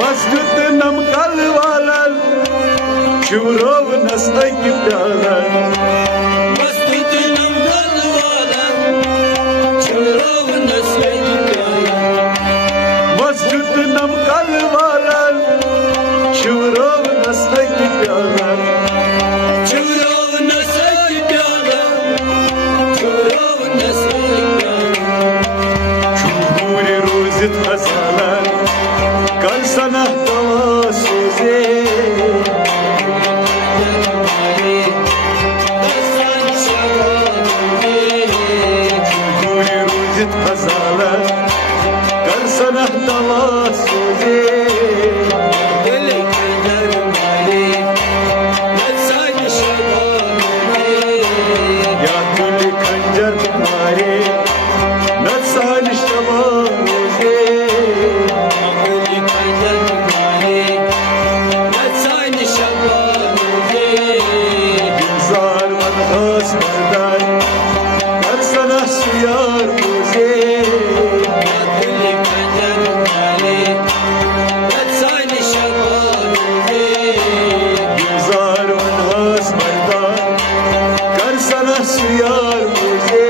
मस्जिद नमकल वालन शिवरोव नस्ता की प्यालन मस्जिद नमकल वालन शिवरोव नस्ता की प्यालन मस्जिद नमकल वालन शिवरोव नस्ता की प्यालन शिवरोव नस्ता की प्यालन शिवरोव नस्ता की प्यालन शुभूरी रोजित हसालन कल सना तवासुजे शुभूरी रोजित हसालन कल सना तवासुजे या तुली खंजर तुम्हारे नसान शबाजे गुलजार मनहास मर्दान कर सना सुयार मुझे गुलजार मनहास मर्दान कर सना सुयार मुझे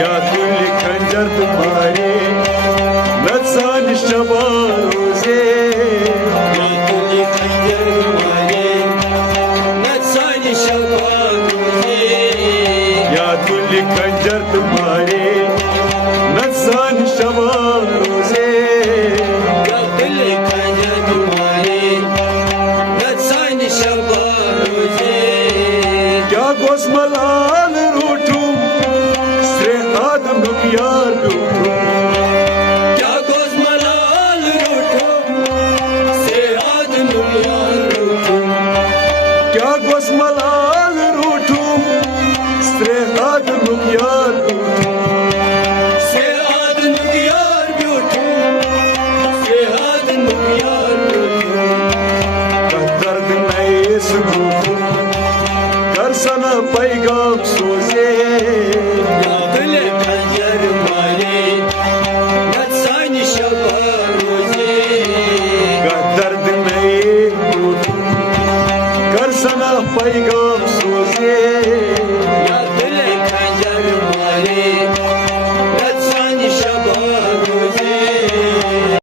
या तुली खंजर तुम्हारे नसान शबाजे या तुली खंजर तुम्हारे नसान शबाजे